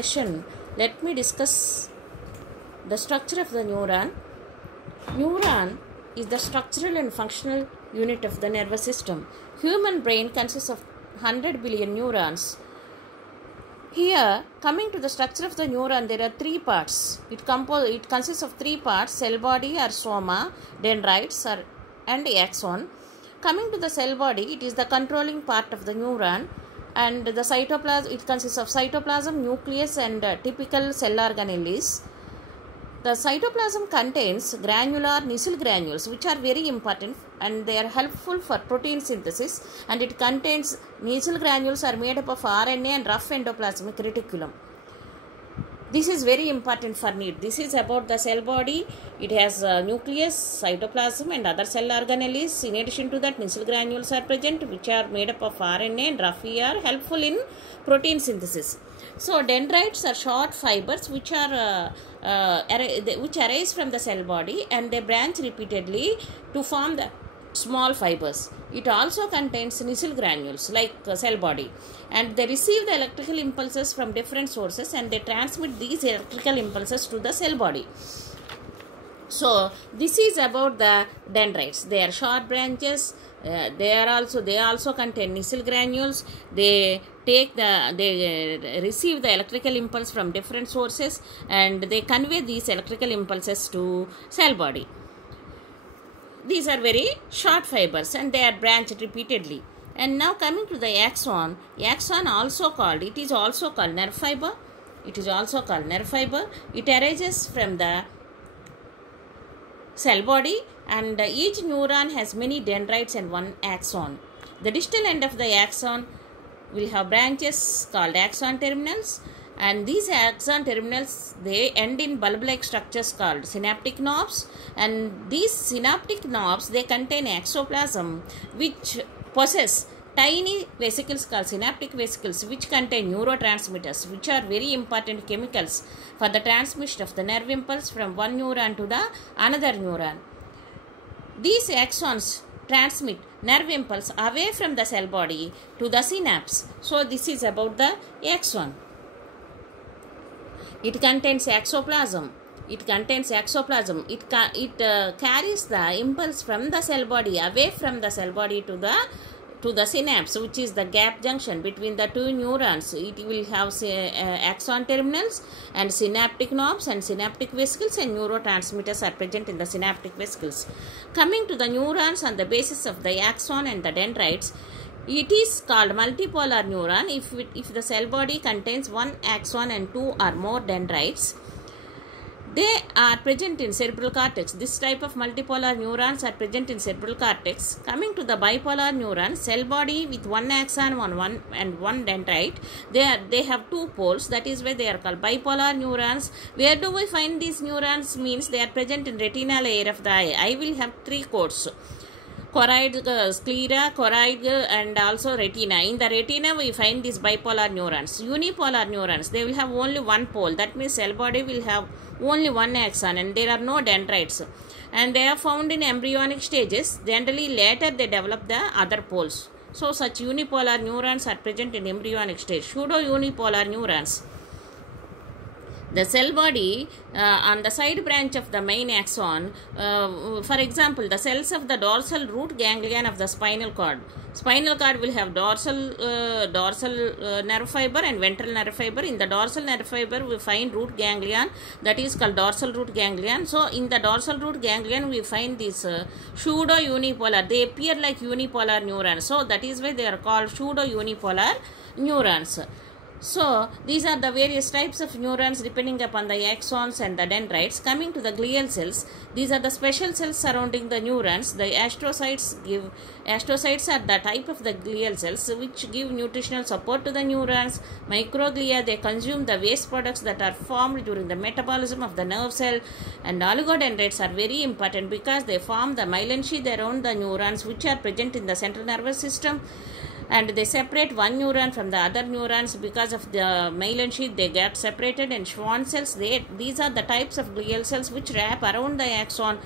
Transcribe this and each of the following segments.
Session, let me discuss the structure of the neuron. Neuron is the structural and functional unit of the nervous system. Human brain consists of 100 billion neurons. Here, coming to the structure of the neuron, there are three parts. It consists of three parts: cell body or soma, dendrites and axon. Coming to the cell body, it is the controlling part of the neuron. And the cytoplasm, it consists of cytoplasm, nucleus and typical cell organelles. The cytoplasm contains granular Nissl granules, which are very important and they are helpful for protein synthesis, and it contains Nissl granules are made up of RNA and rough endoplasmic reticulum. This is very important for need. This is about the cell body. It has nucleus, cytoplasm and other cell organelles. In addition to that, Nissl granules are present, which are made up of RNA and rough ER, helpful in protein synthesis. So dendrites are short fibers which arise from the cell body, and they branch repeatedly to form the small fibers. It also contains Nissl granules like cell body, and they receive the electrical impulses from different sources and they transmit these electrical impulses to the cell body. So this is about the dendrites. They are short branches. They also contain Nissl granules. They receive the electrical impulse from different sources and they convey these electrical impulses to cell body. These are very short fibers and they are branched repeatedly. And now coming to the axon. Axon it is also called nerve fiber. It arises from the cell body, and each neuron has many dendrites and one axon. The distal end of the axon will have branches called axon terminals, and these axon terminals, they end in bulb-like structures called synaptic knobs, and these synaptic knobs, they contain exoplasm which possess tiny vesicles called synaptic vesicles, which contain neurotransmitters, which are very important chemicals for the transmission of the nerve impulse from one neuron to the another neuron. These axons transmit nerve impulse away from the cell body to the synapse. So this is about the axon. It contains exoplasm. It carries the impulse from the cell body away from the cell body to the synapse, which is the gap junction between the two neurons. It will have axon terminals and synaptic knobs and synaptic vesicles, and neurotransmitters are present in the synaptic vesicles. Coming to the neurons on the basis of the axon and the dendrites, it is called multipolar neuron if the cell body contains one axon and two or more dendrites. They are present in cerebral cortex. This type of multipolar neurons are present in cerebral cortex. Coming to the bipolar neuron, cell body with one axon and one dendrite. They have two poles. That is why they are called bipolar neurons. Where do we find these neurons? Means they are present in retinal layer of the eye. Eye will have three coats: choroid, sclera, choroid and also retina. In the retina we find these bipolar neurons. Unipolar neurons, they will have only one pole. That means cell body will have only one axon and there are no dendrites. And they are found in embryonic stages. Generally later they develop the other poles. So such unipolar neurons are present in embryonic stage. Pseudo-unipolar neurons. The cell body on the side branch of the main axon, for example, the cells of the dorsal root ganglion of the spinal cord. Spinal cord will have dorsal nerve fiber and ventral nerve fiber. In the dorsal nerve fiber, we find root ganglion, that is called dorsal root ganglion. So, in the dorsal root ganglion, we find these pseudo-unipolar. They appear like unipolar neurons. So, that is why they are called pseudo-unipolar neurons. So, these are the various types of neurons depending upon the axons and the dendrites. Coming to the glial cells, these are the special cells surrounding the neurons. The astrocytes are the type of the glial cells which give nutritional support to the neurons. Microglia, they consume the waste products that are formed during the metabolism of the nerve cell. And oligodendrites are very important because they form the myelin sheath around the neurons which are present in the central nervous system. And they separate one neuron from the other neurons. Because of the myelin sheath, they get separated. And Schwann cells, these are the types of glial cells which wrap around the axon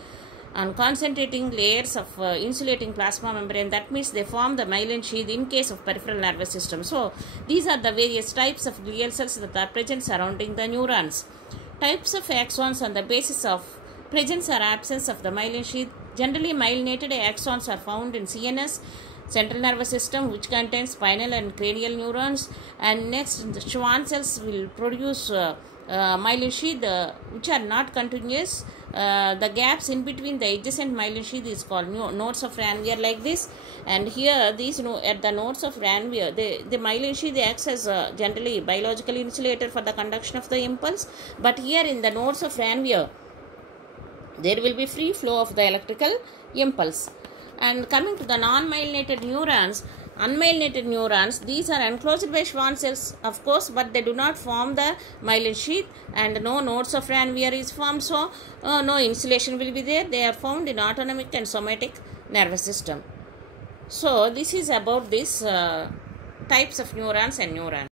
on concentrating layers of insulating plasma membrane. That means they form the myelin sheath in case of peripheral nervous system. So these are the various types of glial cells that are present surrounding the neurons. Types of axons on the basis of presence or absence of the myelin sheath. Generally, myelinated axons are found in CNS, central nervous system, which contains spinal and cranial neurons. And next, Schwann cells will produce myelin sheath which are not continuous. The gaps in between the adjacent myelin sheath is called nodes of Ranvier, like this. And here, these at the nodes of Ranvier, the myelin sheath acts as generally biological insulator for the conduction of the impulse. But here in the nodes of Ranvier, there will be free flow of the electrical impulse. And coming to the non-myelinated neurons, unmyelinated neurons, these are enclosed by Schwann cells, of course, but they do not form the myelin sheath, and no nodes of Ranvier is formed, so no insulation will be there. They are found in autonomic and somatic nervous system. So this is about these types of neurons and neurons.